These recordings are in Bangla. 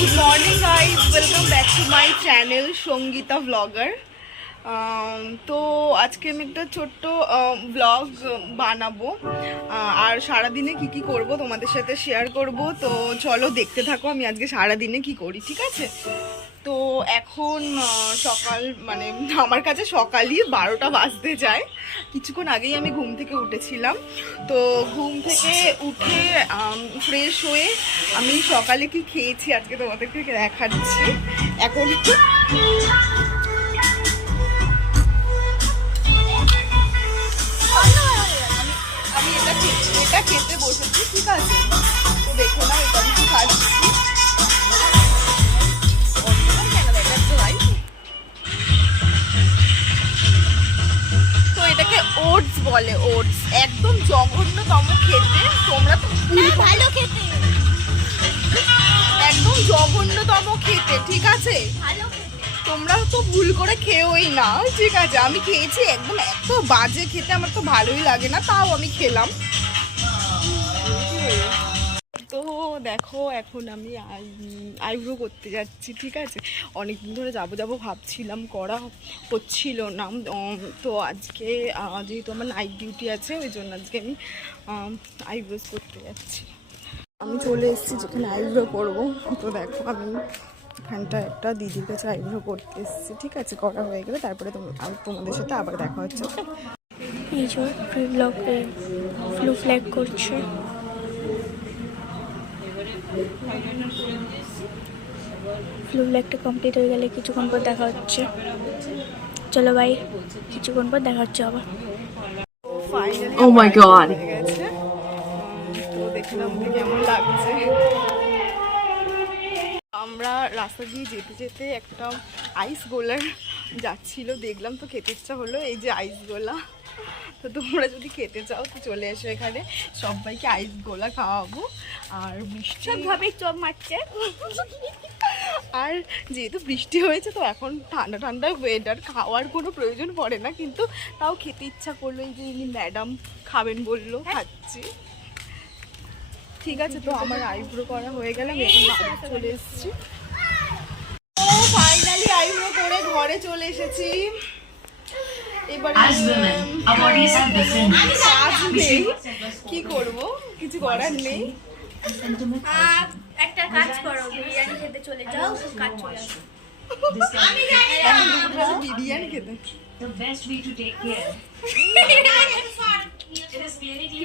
Good morning guys, welcome back to my channel Sangeeta blogger. তো আজকে আমি একটা ছোট্ট ব্লগ বানাবো আর সারাদিনে কি কি করব তোমাদের সাথে শেয়ার করব। তো চলো দেখতে থাকো আমি আজকে সারাদিনে কি করি, ঠিক আছে? তো এখন সকাল মানে আমার কাছে সকালই 12টা বাজতে যায়। কিছুক্ষণ আগেই আমি ঘুম থেকে উঠেছিলাম। তো ঘুম থেকে উঠে ফ্রেশ হয়ে আমি সকালে কি খেয়েছি আজকে তোমাদেরকে দেখাচ্ছি। এখন আমি এটা খেতে বসেছি, ঠিক আছে? তো দেখো না এটা আমি খাচ্ছি। তো এটাকে ওটস বলে, ওটস। একদম জঘন্যতম খেতে, তোমরা তো ভালো খেতে, একদম জঘন্যতম খেতে, ঠিক আছে? তোমরা তো ভুল করে খেয়েওই না, ঠিক আছে? আমি খেয়েছি, একদম এত বাজে খেতে, আমার তো ভালোই লাগে না, তাও আমি খেলাম। তো দেখো এখন আমি আইব্রো করতে যাচ্ছি, ঠিক আছে? অনেকদিন ধরে যাবো ভাবছিলাম, করা হচ্ছিল না। তো আজকে যেহেতু আমার নাইট ডিউটি আছে, ওই জন্য আজকে আমি আইব্রোস করতে যাচ্ছি। আমি চলে এসেছি যেখানে আইব্রো করবো। তো দেখো আমি এখানটা একটা দিদির কাছে আইব্রো করতে এসেছি, ঠিক আছে? করা হয়ে গেলে তারপরে তোমাদের সাথে আবার দেখা হচ্ছে। এই যে ব্লগে ফ্লু ফ্ল্যাগ করছে। ফ্লু ফ্ল্যাগটা কমপ্লিট হয়ে গেলে কিছুক্ষণ পর দেখা হচ্ছে। চলো ভাই, কিছুক্ষণ পর দেখা হচ্ছে আবার। ও মাই গড, তো দেখলাম কেমন লাগছে। আমরা রাস্তা দিয়ে যেতে যেতে একটা আইস গোলার যাচ্ছিল, দেখলাম তো খেতে ইচ্ছা হলো। এই যে আইস গোলা, তো তোমরা যদি খেতে চাও তো চলে এসো এখানে, সবাইকে আইস গোলা খাওয়াবো। আর বৃষ্টি সবভাবে চপ মারছে। আর যেহেতু বৃষ্টি হয়েছে তো এখন ঠান্ডা ঠান্ডা ওয়েদার, খাওয়ার কোনো প্রয়োজন পড়ে না, কিন্তু তাও খেতে ইচ্ছা করলো। এই যে ইনি ম্যাডাম খাবেন বললো, খাচ্ছি, ঠিক আছে? তো আমার আইব্রো করা হয়ে গেল, আমি এখন বাড়ি চলে এসেছি। ও ফাইনালি আইব্রো করে ঘরে চলে এসেছি। এবার কি করব, কিছু করার নেই। একটা কাজ করো, বিরিয়ানি খেতে চলে যাও, কাজ চলে আসো। বিরিয়ানি খেতে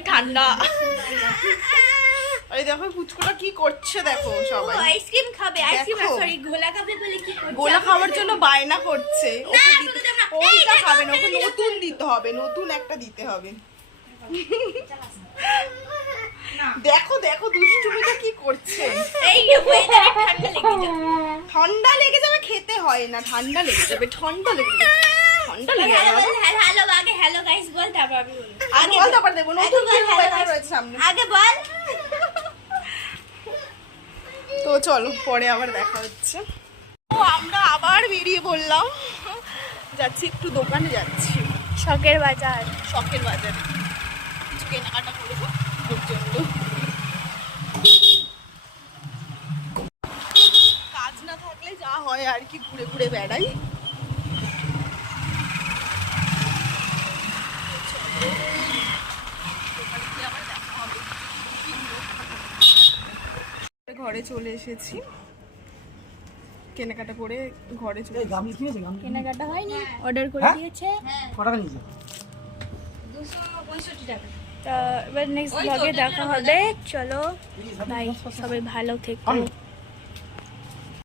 ঠান্ডা। আরে দেখো পুচকুটা কি করছে, দেখো সবাই আইসক্রিম খাবে, আইসক্রিম সরি গোলা খাবে বলে কি করছে? গোলা খাওয়ার জন্য বায়না করছে। ওকে দিতে, ওইটা খাবে না, ওকে নতুন দিতে হবে, নতুন একটা দিতে হবে। দেখো দেখো দুষ্টুমিটা কি করছে। এই ওয়েদারে ঠান্ডা লেগে যাবে, ঠান্ডা লেগে যাবে, খেতে হয় না, ঠান্ডা লেগে যাবে, ঠান্ডা লেগে যাবে, ঠান্ডা লেগে যাবে। হ্যালো আগে হ্যালো গাইস বল, তারপর আমি বলবো। আগে বল, তারপর দেবো। নতুন কি ওয়েদার রয়েছে সামনে, আগে বল। তো চলো পরে আবার দেখা হচ্ছে। তো আমরা আবার বেরিয়ে পড়লাম, যাচ্ছি একটু দোকানে, যাচ্ছি শখের বাজার, শখের বাজারে কিছু কেনাকাটা করবো ওর জন্য। কাজ না থাকলে যা হয় আর কি, ঘুরে ঘুরে বেড়াই। ঘরে চলে এসেছি, কেনাকাটা করে ঘরে চলে। কেনাকাটা হয়নি, অর্ডার করে দিয়েছে। কত টাকা নিয়েছে? 265 টাকা। তো এবার নেক্সট ব্লগে দেখা হবে। চলো বাই, সবাই ভালো থেকো।